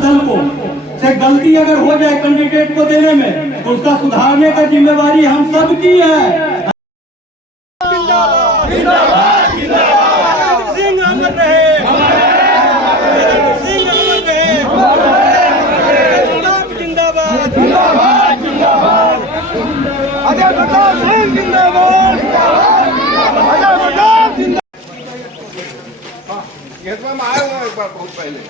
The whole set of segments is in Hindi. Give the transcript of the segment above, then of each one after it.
दल को से गलती अगर हो जाए कैंडिडेट को देने में तो उसका सुधारने का जिम्मेवारी हम सब की है। में आया हुआ एक बार बहुत पहले।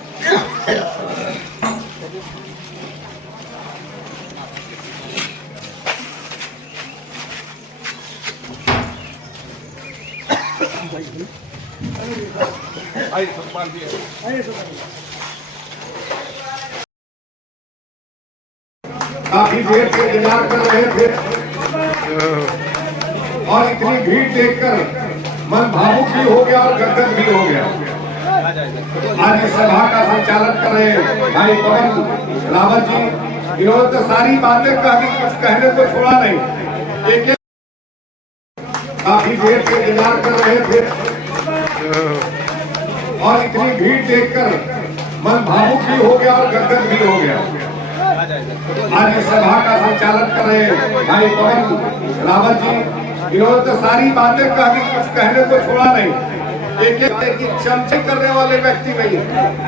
काफी देर से इंतजार कर रहे थे और इतनी भीड़ देखकर मन भावुक भी हो गया और गदगद भी हो गया। आज इस सभा का संचालन कर रहे भाई पवन रावत जी, इन्होंने तो सारी बातें कह दी, कुछ कहने को छोड़ा नहीं। एक काफी देर से इंतजार कर रहे थे और इतनी भीड़ देखकर मन भावुक भी हो गया और गदगद भी हो गया। आज इस सभा का संचालन कर रहे भाई पवन रावत जी, इन्होंने तो सारी बातें कह दी, कुछ कहने को छोड़ा नहीं। एक चमचे करने वाले व्यक्ति नहीं है,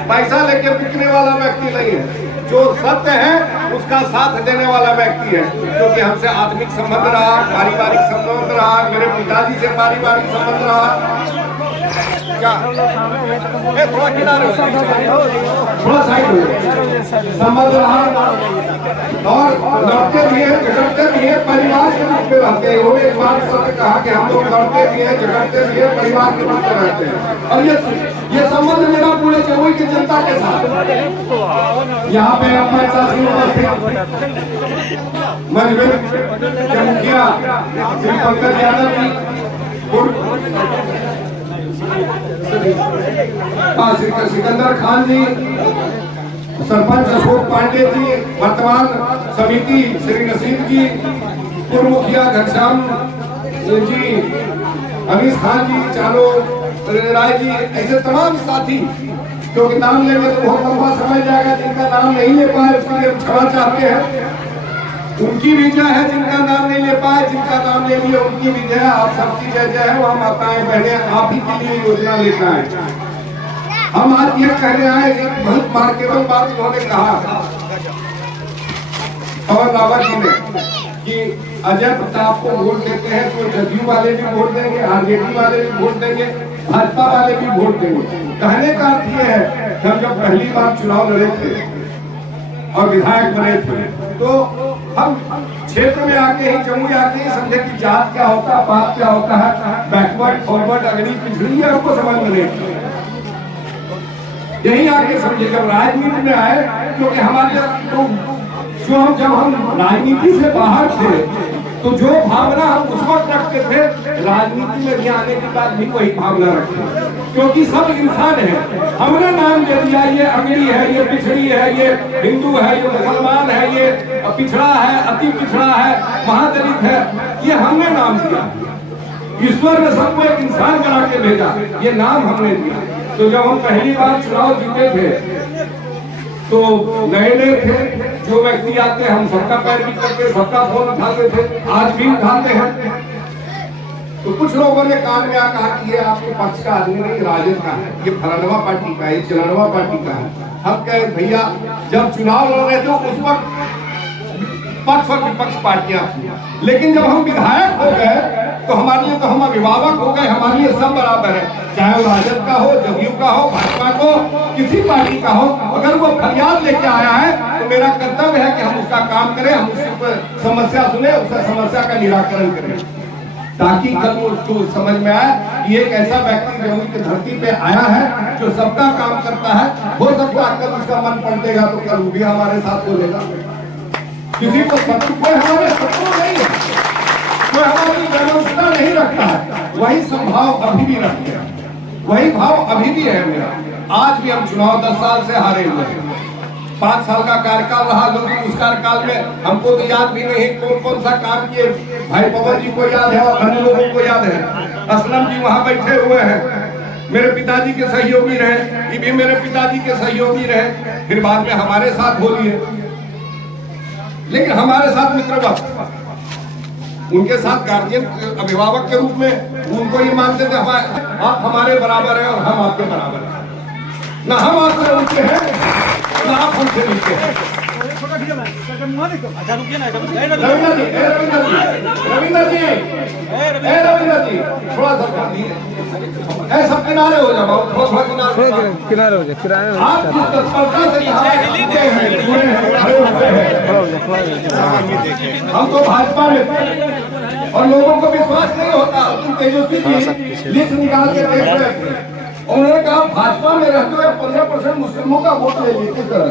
पैसा लेके बिकने वाला व्यक्ति नहीं है, जो सत्य है उसका साथ देने वाला व्यक्ति है। क्योंकि हमसे आत्मिक संबंध रहा, पारिवारिक संबंध रहा, मेरे पिताजी से पारिवारिक संबंध रहा। क्या थोड़ा किनारे थोड़ा साइड हो संबंध रहा और लड़ते भी है, झगड़ते भी है, परिवार के रूप में रहते हैं। वो एक बात सत्य कहा कि हम लोग लड़ते भी है, झगड़ते भी है, परिवार के रूप में रहते हैं। और ये संबंध मेरा पूरे जमुई की जनता के साथ। यहाँ पे हमारे साथ मुखिया श्री पंकज यादव जी, सिकंदर खान जी, सरपंच अशोक पांडे जी, वर्तमान समिति श्री नसीम जी, पूर्व मुखिया घनश्याम जी, अनीस खान जी, चालो राय जी, ऐसे तमाम साथी, क्योंकि नाम लेने तो बहुत लंबा समय जाएगा। जिनका नाम नहीं ले पाए उसके लिए क्षमा चाहते हैं। उनकी भी जय है, जिनका नाम नहीं ले पाए, जिनका नाम ले लिया उनकी भी जय। आप सबकी जय जय है। वहाँ माताएं बहनें आप ही के लिए योजना लेकर आए। हम आज ये कहने आए, एक बहुत मार्केटल बात उन्होंने कहा पवन रावत जी ने कि अजय प्रताप को वोट देते हैं तो जदयू वाले भी वोट देंगे, आरजेडी वाले भी वोट देंगे, भाजपा वाले भी वोट देंगे। कहने का अर्थ ये है कि हम जब पहली बार चुनाव लड़े थे और विधायक बने थे तो हम क्षेत्र में आके ही, जमुई आके ही समझे कि जात क्या होता है, पात क्या होता है, बैकवर्ड फॉरवर्ड अगली पिछड़ी है, हमको समझ में नहीं। यही आके समझे जब राजनीति में आए, क्योंकि हमारे जब हम राजनीति से बाहर थे तो जो भावना हम उस वक्त रखते थे, राजनीति में भी आने के बाद भी वही भावना रखते, क्योंकि सब इंसान है। हमने नाम दे दिया ये अमीरी है, ये पिछड़ी है, ये हिंदू है, ये मुसलमान है, ये पिछड़ा है, अति पिछड़ा है, महादलित है, ये हमने नाम दिया। ईश्वर ने सबको एक इंसान बना के भेजा, ये नाम हमने दिया। तो जब हम पहली बार चुनाव जीते थे तो नए नए थे, जो व्यक्ति आते हम सबका पैरवी करते, सबका फोन उठाते थे, आज भी उठाते हैं। तो कुछ लोगों ने कान में कहा कि ये आपके पक्ष का आदमी नहीं, राजद का है, ये फलानवा पार्टी का है, ये चिलानवा पार्टी का है। हम कहे भैया जब चुनाव लड़ रहे थे उस वक्त पक्ष और विपक्ष पार्टियां थी, लेकिन जब हम विधायक हो गए तो हमारे लिए तो हम अभिभावक हो गए, हमारे लिए सब बराबर है, चाहे वो राजद का हो, जदयू का हो, भाजपा को, किसी पार्टी का हो। अगर वो फरियाद लेके आया है तो मेरा कर्तव्य है कि हम उसका काम करें, हम उसकी समस्या सुने, उसका समस्या का निराकरण करें, ताकि कल उसको समझ में आए कि एक ऐसा व्यक्ति जम्मू की धरती पे आया है जो सबका काम करता है। हो सकता है कल उसका मन पलटेगा तो कल वो भी हमारे साथ बोलेगा। किसी को शत्रु, कोई हमारे शत्रु नहीं है, कोई हमारी व्यवस्था नहीं रखता है, वही संभाव अभी भी रखते हैं, वही भाव अभी भी है मेरा। आज भी हम चुनाव 10 साल से हारे हुए हैं, 5 साल का कार्यकाल रहा, लेकिन उस कार्यकाल में हमको तो याद भी नहीं कौन कौन सा काम किए। भाई पवन जी को याद है और अन्य लोगों को याद है, असलम जी वहां बैठे हुए हैं, मेरे पिताजी के सहयोगी रहे, ये भी मेरे पिताजी के सहयोगी रहे, फिर बाद में हमारे साथ हो लिए, लेकिन हमारे साथ मित्रवत, उनके साथ गार्जियन अभिभावक के रूप में उनको ये मानते थे आप हमारे बराबर हैं और हम आपके बराबर हैं, ना हम आपसे नीचे हैं ना आप हमसे नीचे हैं। रविंद्र जी थोड़ा सा सब किनारे हो जाओ, किनारे हो जाए। आप जिस तत्परता से हम तो भाजपा में थे और लोगों को विश्वास नहीं होता, तेजस्वी जी लिस्ट निकाल के देख रहे थे, उन्होंने कहा भाजपा में रहते हुए 15% मुस्लिमों का वोट ले ली। किस तरह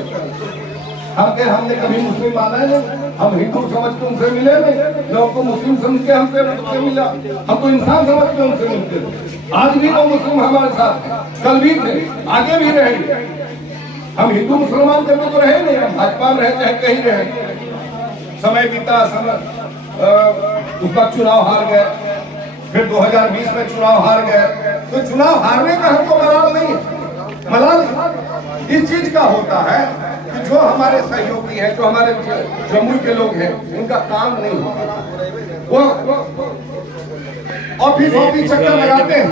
हमने कभी मुस्लिम माना है नहीं, हम हिंदू समझ के उनसे मिले नहीं, लोगों को मुस्लिम समझ के हमसे मिला, हमको इंसान समझ के उनसे मिलते। आज भी वो मुस्लिम हमारे साथ, कल भी थे, आगे भी रहेंगे। हम हिंदू मुसलमान करके तो रहे नहीं, हम भाजपा में रहे चाहे कहीं रहे। समय बीता, उस वक्त चुनाव हार गए, फिर 2020 में चुनाव हार गए, तो चुनाव हारने का हमको मलाल नहीं है। मलाल इस चीज का होता है कि जो हमारे सहयोगी हैं, जो हमारे जम्मू के लोग हैं, उनका काम नहीं होता, वो ऑफिस चक्कर लगाते हैं,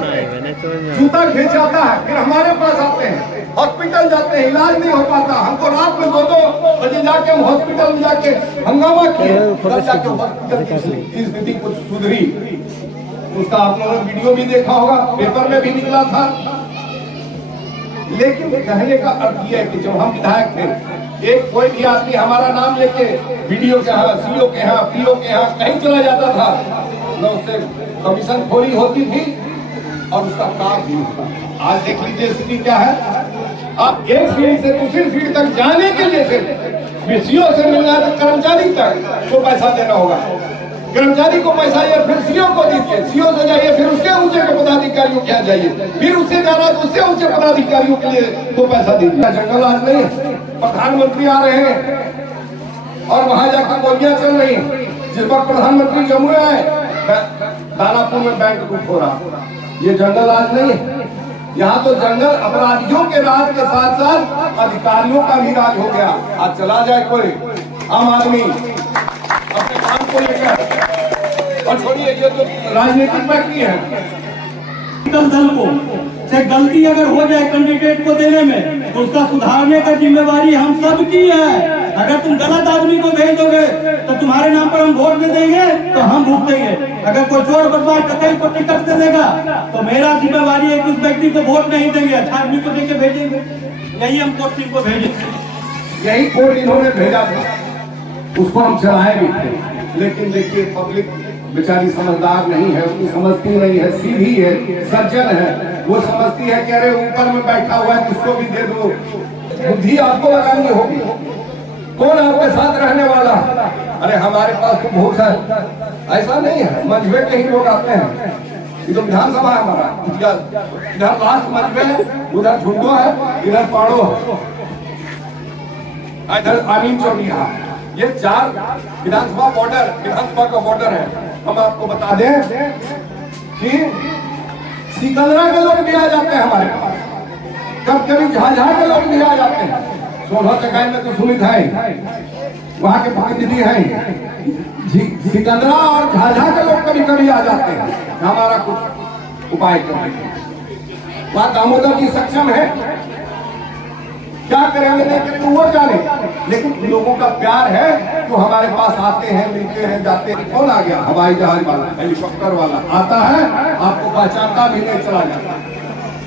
जूता खींच जाता है, फिर हमारे पास आते हैं, हॉस्पिटल जाते हैं, इलाज नहीं हो पाता, हमको रात में 2-2 बजे जाके हम हॉस्पिटल में जाके हंगामा किए, तब जाके हॉस्पिटल की स्थिति कुछ सुधरी। उसका आप लोगों ने वीडियो भी देखा होगा, पेपर में भी निकला था। लेकिन कहने का अर्थ यह है कि जब हम विधायक थे, एक कोई भी आदमी हमारा नाम लेके वीडियो के यहाँ, सीओ के यहाँ, पीओ के यहाँ कहीं चला जाता था, न उससे कमीशन खोरी होती थी और उसका काम भी होता। आज देख लीजिए स्थिति क्या है, आप एक सीढ़ी से दूसरी सीढ़ी तक जाने के लिए सिर्फ सीओ से मिलना है, कर्मचारी तक को पैसा देना होगा, कर्मचारी को पैसा या फिर सीओ को दीजिए, सीओ से जाइए, फिर उसके ऊंचे के पदाधिकारियों के यहाँ जाइए, फिर उससे जाना तो उससे ऊंचे पदाधिकारियों के लिए वो पैसा दीजिए। जंगल आज नहीं, प्रधानमंत्री आ रहे हैं और वहां जाकर गोलियां चल रही हैं। जिस वक्त प्रधानमंत्री जम्मू आए, दानापुर में बैंक लूट हो रहा, ये जंगल आज नहीं है। यहाँ तो जंगल अपराधियों के राज के साथ साथ अधिकारियों का भी राज हो गया। आज चला जाए कोई आम आदमी अपने काम को लेकर, और छोड़िए ये तो राजनीतिक व्यक्ति है, दल को से गलती अगर हो जाए कैंडिडेट को देने में तो उसका सुधारने का जिम्मेवारी हम सब की है। अगर तुम गलत आदमी को भेज दोगे तो तुम्हारे नाम पर हम वोट दे देंगे तो हम भुगतेंगे। अगर कोई चोर बदमाश कतई को टिकट दे देगा तो मेरा जिम्मेवारी है कि उस व्यक्ति को वोट नहीं देंगे, अच्छा आदमी को देके भेजेंगे। यही हम कोर्ट सिंह को भेजेंगे, यही कोर्ट इन्होंने भेजा था, उसको हम चलाए भी थे। लेकिन देखिए पब्लिक बेचारी समझदार नहीं है, उसकी समझती नहीं है, सीधी है, सज्जन है, वो समझती है कि अरे ऊपर में बैठा हुआ है किसको भी दे दो। बुद्धि आपको लगानी होगी, कौन आपके साथ रहने वाला। अरे हमारे पास तो बहुत है, ऐसा नहीं है, मंझवे के ही लोग आते हैं। ये तो विधानसभा है हमारा, इधर लास्ट मंझवे, उधर झुंडो है, इधर पाड़ो है, इधर आमीन चौनिया, ये 4 विधानसभा बॉर्डर, विधानसभा का बॉर्डर है। हम आपको बता दें जी सिकंदरा के लोग भी आ जाते हैं हमारे पास, कभी झाझा के लोग भी आ जाते हैं। सोलह चकाई में तो सुमित है, वहाँ के प्रतिनिधि हैं। सिकंदरा और झाझा के लोग कभी कभी आ जाते हैं हमारा कुछ उपाय करने के। वहाँ दामोदर जी सक्षम है, क्या करेंगे नहीं करेंगे वो जाने, लेकिन लोगों का प्यार है तो हमारे पास आते हैं, मिलते हैं, जाते हैं। कौन आ गया? हवाई जहाज वाला, हेलीकॉप्टर वाला आता है, आपको पहचानता भी नहीं, चला जाता।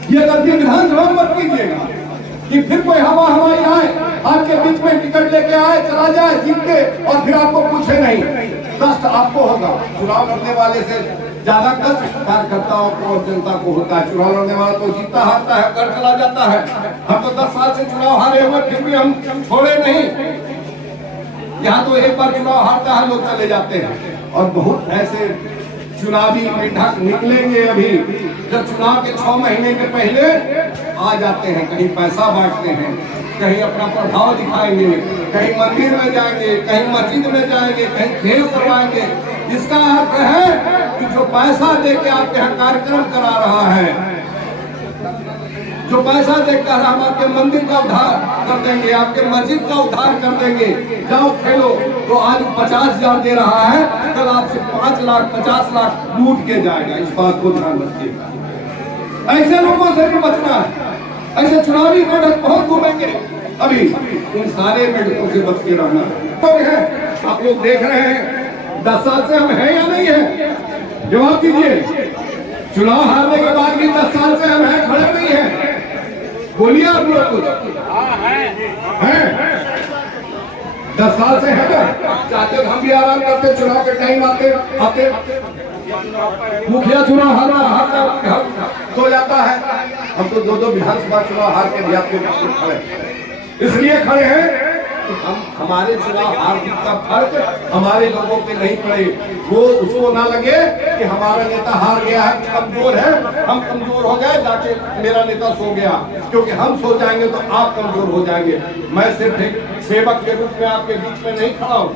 ये गलती विधानसभा मत कीजिएगा कि फिर कोई हवा हवाई आए, आपके बीच में टिकट लेके आए, चला जाए जीत के, और फिर आपको पूछे नहीं। कष्ट आपको होगा। चुनाव लड़ने वाले से ज्यादा कष्ट कार्यकर्ताओं को और जनता को होता है। चुनाव लड़ने वाला तो जीतता हारता है, कर चला जाता है। हम तो 10 साल से चुनाव हारे हुए, फिर भी हम छोड़े नहीं। यहाँ तो एक बार चुनाव हारता है, लोग चले जाते हैं। और बहुत ऐसे चुनावी मेढक निकलेंगे अभी, जब चुनाव के 6 महीने के पहले आ जाते हैं, कहीं पैसा बांटते हैं, कहीं अपना प्रभाव दिखाएंगे, कहीं मंदिर में जाएंगे, कहीं मस्जिद में जाएंगे, कहीं खेल करवाएंगे। इसका अर्थ है कि जो पैसा देके आपके यहाँ कार्यक्रम करा रहा है, जो पैसा देकर हम आपके मंदिर का उद्धार कर देंगे, आपके मस्जिद का उद्धार कर देंगे, जाओ खेलो, तो आज 50,000 दे रहा है, कल आपसे 5 लाख 50 लाख लूट के जाएगा। इस बात को ध्यान रखिएगा। ऐसे लोगों से भी बचना है। ऐसे चुनावी मेढक बहुत घूमेंगे, अभी इन सारे मेढकों से बच के रहना है। आप लोग देख रहे हैं 10 साल से हम हैं या नहीं है? जवाब दीजिए। चुनाव हारने के बाद भी 10 साल से हम हैं, खड़े नहीं हैं? बोलिए आप लोग कुछ हैं? 10 साल से है ना? चाहते हम भी आराम करते, चुनाव के टाइम आते मुखिया चुनाव हारता हो जाता है। हम तो 2 विधानसभा चुनाव हार के भी आपके खड़े, इसलिए खड़े हैं कि हम हमारे चुनाव हार जीत का फर्क हमारे लोगों पे नहीं पड़े। वो उसको ना लगे कि हमारा नेता हार गया है, कमजोर है, हम कमजोर हो गए, जाके मेरा नेता सो गया। क्योंकि हम सो जाएंगे तो आप कमजोर हो जाएंगे। मैं सिर्फ एक सेवक के रूप में आपके बीच में नहीं खड़ा हूँ,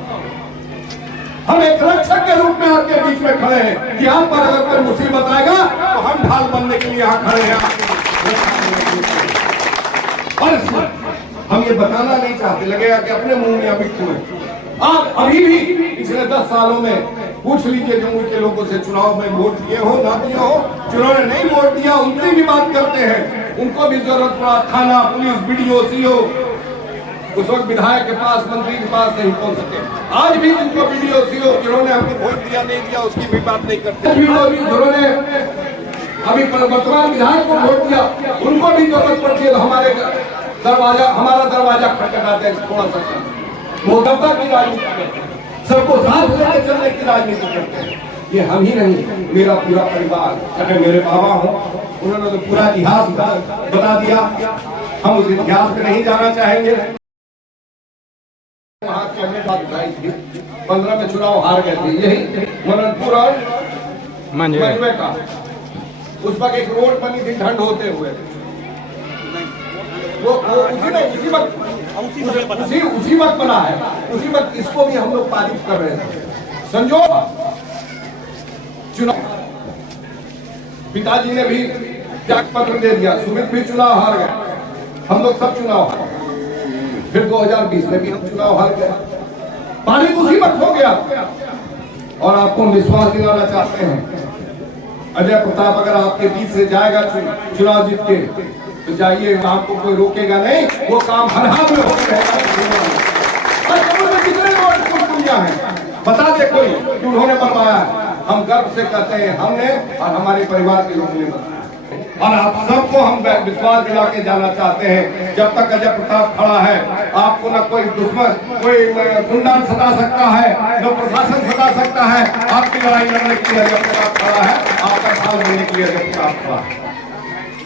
हम एक रक्षक के रूप में आपके बीच में खड़े हैं। यहाँ पर अगर कोई मुसीबत आएगा तो हम ढाल बनने के लिए यहाँ खड़े हैं। और हम ये बताना नहीं चाहते, लगेगा कि अपने मुंह में अभी क्यों है। आप अभी भी पिछले 10 सालों में पूछ लीजिए जम्मू के लोगों से, चुनाव में वोट दिए हो ना दिए हो, जिन्होंने नहीं वोट दिया उनकी भी बात करते हैं। उनको भी जरूरत पड़ा, थाना पुलिस BDO CO उस वक्त विधायक के पास, मंत्री के पास नहीं पहुंच सके। आज भी उनको BDO CO जिन्होंने हमको वोट दिया नहीं दिया उसकी भी बात नहीं करते। जिन्होंने अभी वर्तमान विधायक को वोट दिया उनको भी जरूरत पड़ती है, हमारा दरवाजा खटखटाते हैं थोड़ा सा। वो दबा की राजनीति करते हैं, सबको साथ लेकर चलने की राजनीति करते हैं। ये हम ही नहीं, मेरा पूरा परिवार, चाहे मेरे बाबा हो, उन्होंने तो पूरा इतिहास बता दिया। हम उस इतिहास में नहीं जाना चाहेंगे। वहाँ की हमने बात बताई थी, 15 में चुनाव हार गए थे, यही मननपुर और मंजवे का। उस वक्त एक रोड बनी थी ठंड होते हुए, वो उसी वक्त बना है, उसी वक्त इसको भी हम लोग तारीफ कर रहे थे। संजोग चुनाव पिताजी ने भी त्याग पत्र दे दिया, सुमित भी चुनाव हार गए, हम लोग सब चुनाव हार। फिर 2020 में भी हम चुनाव हार गए, पानी उसी वक्त हो गया। और आपको विश्वास दिलाना चाहते हैं, अजय प्रताप अगर आपके बीच से जाएगा चुनाव जीत के तो जाइए, आपको कोई रोकेगा नहीं, वो काम हर हाल में होगा। कितने हैं बता दे कोई कि उन्होंने बनवाया है? हम गर्व से कहते हैं हमने और हमारे परिवार के लोगों ने बनाया। और आप सबको हम विश्वास दिला के जाना चाहते हैं, जब तक अजय प्रताप खड़ा है आपको न कोई दुश्मन, कोई गुंडा सता सकता है, न प्रशासन सता सकता है। आपकी लड़ाई लड़ने के लिए अजय प्रताप खड़ा है, आपका साथ देने के लिए अजय प्रताप खड़ा है।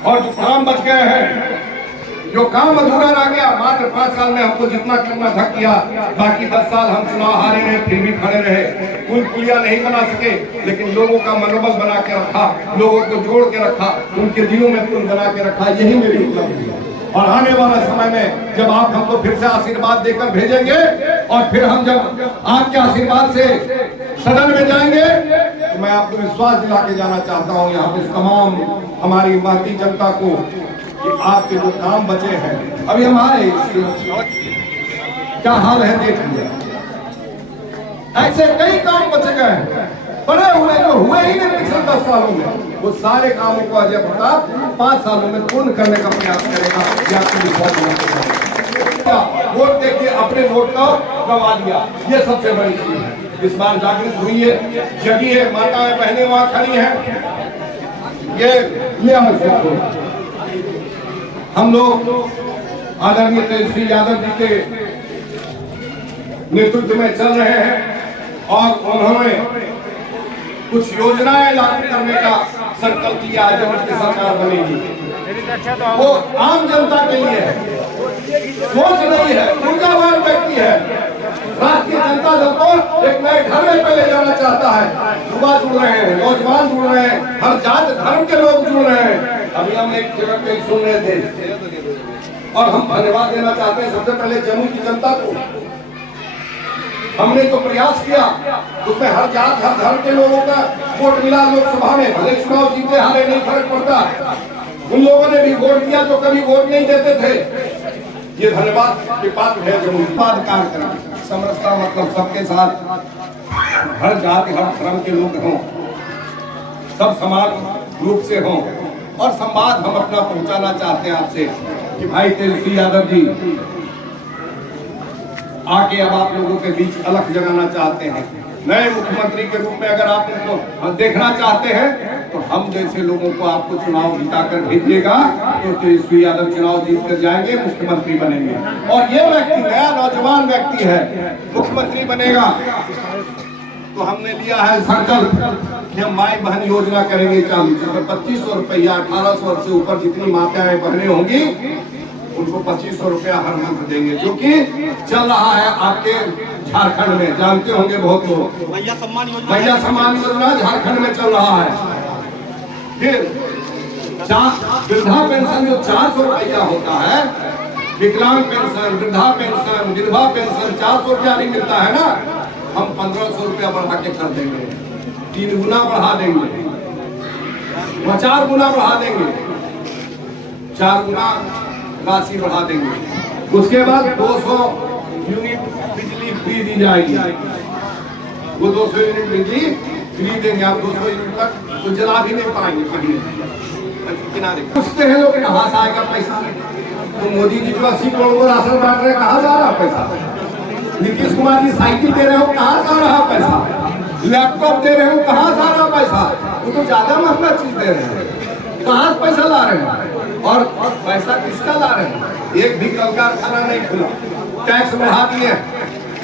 और जो काम बच गए हैं, जो काम अधूरा रह गया, मात्र 5 साल में हमको जितना करना था किया, बाकी 10 साल हम चुनाव हारे रहे, फिर भी खड़े रहे, पुल पुलिया नहीं बना सके, लेकिन लोगों का मनोबल बना के रखा, लोगों को जोड़ के रखा, उनके दिलों में पुल बना के रखा। यही मेरी उपलब्धि है। और आने वाला समय में जब आप हमको फिर से आशीर्वाद देकर भेजेंगे और फिर हम जब आपके आशीर्वाद से सदन में जाएंगे, मैं आपको विश्वास दिला के जाना चाहता हूँ यहाँ पे तमाम हमारी महती जनता को कि आपके जो काम बचे हैं, अभी हम आए क्या हाल है देख लिया। ऐसे कई काम बच गए हैं पड़े हुए जो हुए ही नहीं पिछले 10 सालों में, वो सारे कामों को अजय प्रताप 5 सालों में पूर्ण करने का प्रयास करेगा। ये आपको विश्वास दिलाना वोट देके अपने वोट को गवा दिया, ये सबसे बड़ी चीज है। इस बार जागृत हुई है, जगी है, माताएं बहनें वहां खड़ी हैं। ये हम लोग आदरणीय तेजस्वी यादव जी के नेतृत्व में चल रहे हैं और उन्होंने कुछ योजनाएं लागू करने का संकल्प लिया है। जब उनकी सरकार बनेगी वो आम जनता के लिए है, सोच रही है, ऊर्जावान व्यक्ति है। राष्ट्रीय जनता दल को एक नए ढर्रे पे ले जाना चाहता है। युवा जुड़ रहे हैं, नौजवान जुड़ रहे हैं, हर जात धर्म के लोग जुड़ रहे हैं। अभी हम एक जगह पे सुन रहे थे और हम धन्यवाद देना चाहते हैं सबसे पहले जम्मू की जनता को। हमने जो प्रयास किया उसमें हर जात हर धर्म के लोगों का वोट मिला लोकसभा में, भले चुनाव जीते हारे नहीं फर्क पड़ता। उन लोगों ने भी वोट दिया जो कभी वोट नहीं देते थे। ये धन्यवाद के पात्र है। जम्मू कार्यक्रम समरसता मतलब सबके साथ हर जाति हर धर्म के लोग हों, सब समान रूप से हों और संवाद हम अपना पहुंचाना चाहते हैं आपसे कि भाई तेजस्वी यादव जी आके अब आप लोगों के बीच अलग जगाना चाहते हैं। नए मुख्यमंत्री के रूप में अगर आप उनको देखना चाहते हैं तो हम जैसे लोगों को आपको चुनाव जिताकर भेजिएगा तो तेजस्वी यादव चुनाव जीत कर जाएंगे, मुख्यमंत्री बनेंगे। और ये व्यक्ति नया नौजवान व्यक्ति है, मुख्यमंत्री बनेगा। तो हमने लिया है संकल्प कि हम माई बहन योजना करेंगे चालू, जिसमें 2500 रुपया 1800 वर्ष से ऊपर जितनी माताएं बहनें होंगी उनको 2500 रुपया हर मंथ देंगे, जो कि चल रहा है आपके झारखंड में, जानते होंगे बहुत लोग। भैया सम्मान योजना झारखंड में चल रहा है। फिर वृद्धा पेंशन जो 400 रुपया होता है, विकलांग पेंशन, वृद्धा पेंशन, विधवा पेंशन 400 रुपया नहीं मिलता है ना, हम 1500 रुपया बढ़ा के कर देंगे, 3 गुना बढ़ा देंगे, 4 गुना बढ़ा देंगे, 4 गुना राशि बढ़ा देंगे। उसके बाद 200 यूनिट बिजली फ्री दी जाएगी। वो 200 यूनिट बिजली फ्री देंगे। आप 200 यूनिट तक तो जला भी नहीं पाएंगे कहीं किनारे। पूछते हैं लोग कहाँ से आएगा पैसा, तो मोदी जी जो 80 करोड़ को राशन बांट रहे, कहाँ जा रहा पैसा? नीतीश कुमार जी साइकिल दे रहे हो, कहाँ जा रहा पैसा? लैपटॉप दे रहे हो, कहाँ जा रहा पैसा? वो तो ज्यादा महंगा चीज दे रहे हैं, कहाँ से पैसा ला रहे हैं? और पैसा किसका ला रहे हैं? एक भी कल कारखाना नहीं खुला, टैक्स बढ़ा दिए,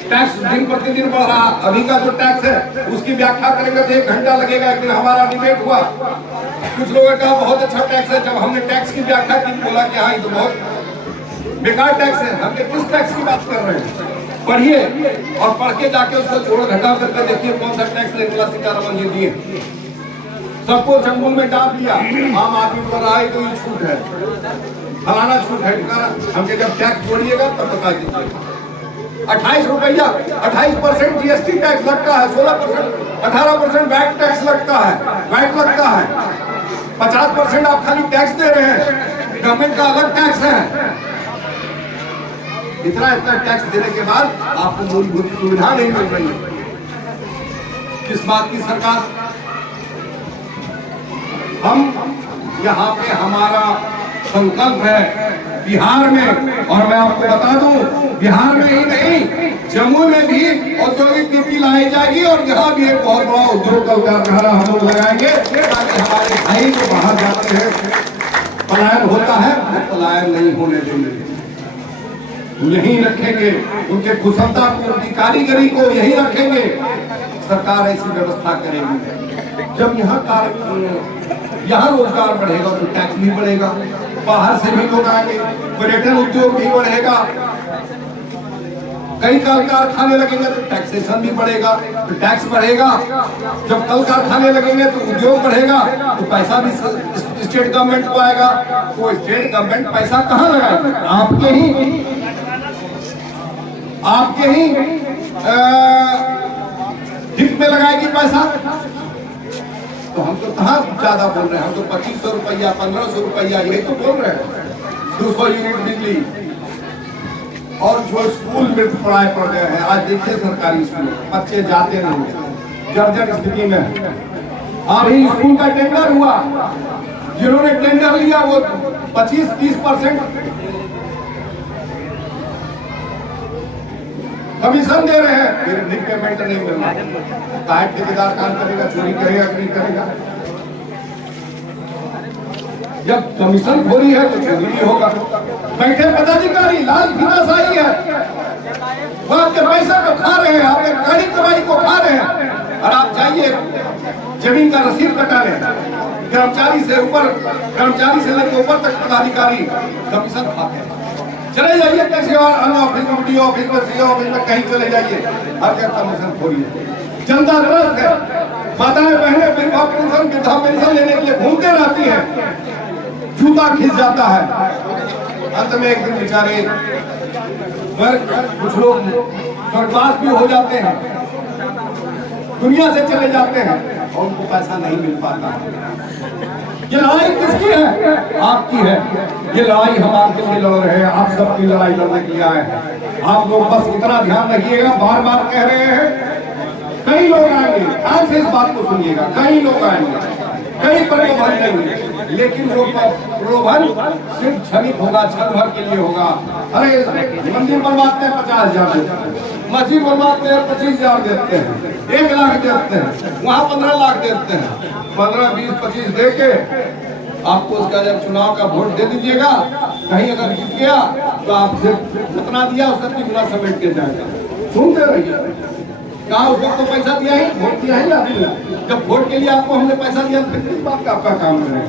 टैक्स दिन प्रतिदिन बढ़ रहा। अभी का जो टैक्स है उसकी व्याख्या करेंगे तो 1 घंटा लगेगा। एक दिन हमारा डिबेट हुआ, कुछ लोगों ने कहा बहुत अच्छा टैक्स है। जब हमने टैक्स की व्याख्या की बोला कि हाँ ये तो बहुत बेकार टैक्स है। हमने किस टैक्स की बात कर रहे हैं? पढ़िए और पढ़ के जाके उसको जोड़ घटा करके देखिए कौन सा टैक्स निर्मला सीतारमण जी दिए। सबको जंगल में डाल दिया, आम आदमी पर आए तो ये छूट है, फलाना छूट है। हमके जब टैक्स जोड़िएगा तब बता दीजिएगा। 28 रुपया 28% जीएसटी टैक्स लगता है, 16% 18% वैट टैक्स लगता है, वैट लगता है। 50% आप खाली टैक्स दे रहे हैं, गवर्नमेंट का अलग टैक्स है। इतना टैक्स देने के बाद आपको मूलभूत सुविधा नहीं मिल रही है। किस बात की सरकार? हम यहाँ पे हमारा संकल्प है बिहार में, और मैं आपको बता दूं बिहार में ही नहीं जम्मू में भी औद्योगिक नीति लाई जाएगी और यहाँ भी एक बहुत बड़ा उद्योग का कारखाना हम लोग लगाएंगे ताकि हमारे भाई जो बाहर जाते हैं पलायन होता है वो पलायन नहीं होने देंगे, यहीं रखेंगे। उनके कुशलता को उनकी कारीगरी को यहीं रखेंगे। सरकार ऐसी व्यवस्था करेगी। जब यहाँ रोजगार बढ़ेगा तो टैक्स भी बढ़ेगा, बाहर से भी लोग आएंगे, पर्यटन उद्योग भी बढ़ेगा, कई कल कारखाने लगेंगे तो टैक्सेशन भी बढ़ेगा, तो टैक्स बढ़ेगा। जब कल कारखाने लगेंगे तो उद्योग बढ़ेगा, तो पैसा भी स्टेट गवर्नमेंट को आएगा। तो स्टेट गवर्नमेंट पैसा कहाँ लगाएगा? आपके ही हित में लगाएगी पैसा। तो हम तो कहाँ ज्यादा बोल रहे हैं, हम तो 2500 रुपया 1500 रुपया यही तो बोल रहे हैं। 200 यूनिट बिजली और जो स्कूल में पढ़ाई पढ़ गए हैं, आज देखिए सरकारी स्कूल बच्चे जाते नहीं, जर्जर स्थिति में। अभी स्कूल का टेंडर हुआ, जिन्होंने टेंडर लिया वो 25-30% कमीशन दे रहे हैं, फिर भी पेमेंट नहीं मिल रहा। काहे ठेकेदार काम करेगा, चोरी करेगा कि नहीं करेगा? जब कमीशन खोरी है तो चोरी भी होगा। बैठे पदाधिकारी लाल फीताशाही है, वो आपके पैसा को खा रहे हैं, आपके कड़ी कमाई को खा रहे हैं। और आप जाइए जमीन का रसीद कटा लें, कर्मचारी से ऊपर, कर्मचारी से लेकर ऊपर तक पदाधिकारी कमीशन खाते हैं। चले जाइए किसी और अन्य ऑफिस में, वीडियो ऑफिस में, सीओ ऑफिस में, कहीं चले जाइए, हर जगह कमीशन खोरी है। जनता त्रस्त है, माताएं बहनें वृद्धा पेंशन लेने के लिए घूमते रहती हैं, जूता खिंच जाता है। अंत में एक दिन बेचारे कुछ लोग स्वर्गवास भी हो जाते हैं, दुनिया से चले जाते हैं और उनको पैसा नहीं मिल पाता। ये लड़ाई किसकी है? आपकी है। ये लड़ाई हम आपके लिए लड़ रहे हैं, आप सबकी लड़ाई लड़ने के लिए आए हैं। आप लोग बस इतना ध्यान रखिएगा, बार बार कह रहे हैं, कई लोग आएंगे, ध्यान से इस बात को सुनिएगा, कई लोग आएंगे, कई प्रलोभन लेंगे, लेकिन वो प्रलोभन सिर्फ क्षणिक होगा, क्षण भर के लिए होगा। अरे मंदिर बनवाते हैं 50,000 देते हैं, मस्जिद बनवाते हैं 25,000 देते हैं, 1 लाख देते हैं, वहाँ 15 लाख देते हैं। 15, 20, 25 दे के आपको उसका जब चुनाव का वोट दे दीजिएगा, कहीं अगर जीत गया तो आपसे जितना दिया उसका 3 गुना समेट के जाएगा। सुनते रहिए, कहा उस वक्त तो पैसा दिया ही, वोट दिया ही आपने। जब वोट के लिए आपको हमने पैसा दिया तो किस बात का आपका काम करें?